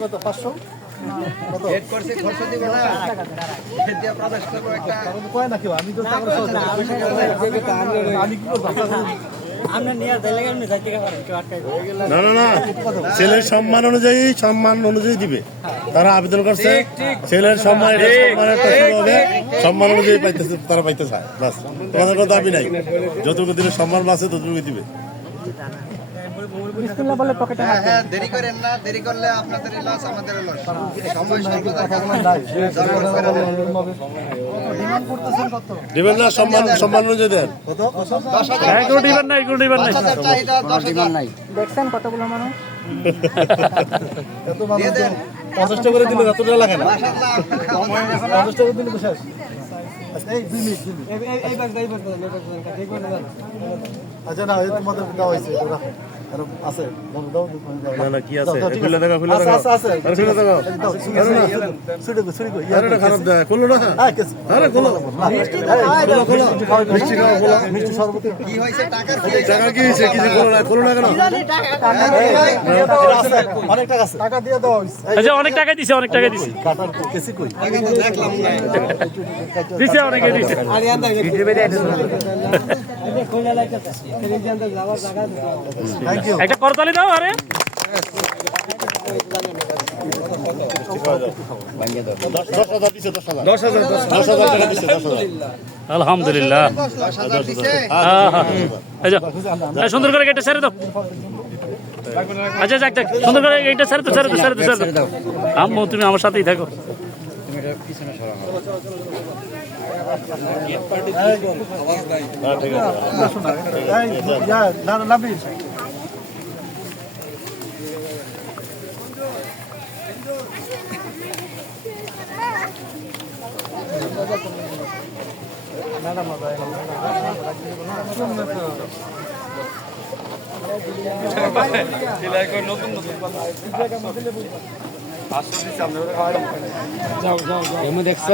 কত পাঁচশো? না। না না ছেলের সম্মান অনুযায়ী সম্মান অনুযায়ী দিবে। তারা আবেদন করছে। ছেলের সম্মান সম্মান হবে। সম্মান অনুযায়ী পাইতেছে তারা পাইতে চায় বাস। তোমাদের কোনো দাবি নাই। যতটুকু দিলে সম্মান বাঁচে ততটুকু দিবে। বিসমিল্লাহ বলে পকেটে হ্যাঁ হ্যাঁ দেরি করেন না দেরি করলে আপনাদের লস আমাদের লস সময় সর্বদা ডিমান্ড করতেছেন কত? দিবেন না সম্মান সম্মান অনুযায়ী দেন। কত? দশ কোনো দিবেন না কোনো দিবেন দশ হাজার চাহিদা দেখছেন কতগুলো মানুষ? পঞ্চাশটা করে দিলে এতটা লাগে না। পঞ্চাশটা করে দিলে শেষ। আচ্ছা, না তোমাদের দেওয়া হয়েছে এটা রাখো। আর আছে। দাও দাও দাও, দাও না না কি আছে? খুলে দেখা খুলে দেখা আছে, আছে। আরে খুলে দেখা দাও, ছুরি আছে, ছুরি কই, আরে খারাপ দেয় খুললো না। আরে খোলো। মিষ্টি খাও, মিষ্টি খাও, বলো, মিষ্টি শরবত। কি হয়েছে টাকার কি হয়েছে? টাকা কি হয়েছে? কিছু খোলো না খোলো না কেন? অনেক টাকা আছে। টাকা দিয়ে দেওয়া আচ্ছা অনেক টাকা দিছে অনেক টাকা দিছে। কাটার কেসি কই? দেখলাম না। দিছে অনেকে দিছে. একটা করতালি দাও আরে। আলহামদুলিল্লাহ। হ্যাঁ, হ্যাঁ। সুন্দর করে গেটটা ছেড়ে দাও। আচ্ছা যাক যাক। সুন্দর করে এইটা ছেড়ে তো ছেড়ে দাও ছেড়ে দাও ছেড়ে দাও। আম্মু তুমি আমার সাথেই থাকো। হ্যাঁ ঠিক আছে। এই, ইয়া, না, না, নাবিল। দেখছ